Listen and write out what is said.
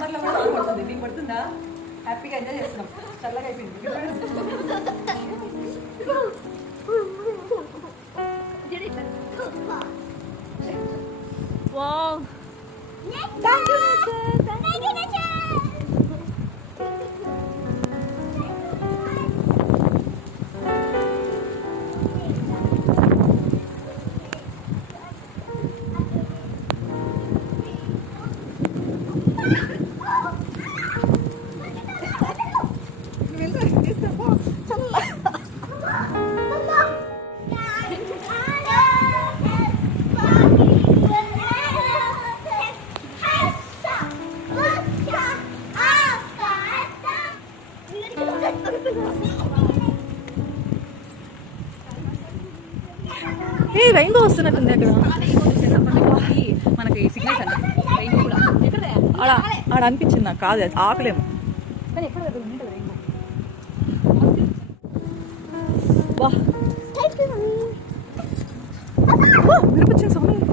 సమ్మర్లో కూడా పడుతుంది. నీకు పడుతుందా? హ్యాపీగా ఎంజాయ్ చేస్తున్నాం. చల్లగా అయిపోయింది. వావ్ ఏ రెయిన్బో వస్తున్నట్టుంది అక్కడ. మనకి సిగ్నల్స్ అంటే రెయిన్బో కూడా ఆడ ఆడ అనిపించింది నాకు. కాదు అది ఆకలేము. కానీ ఎక్కడ ఉంటుంది రెయిన్బో. వా వినిపించింది సౌండ్.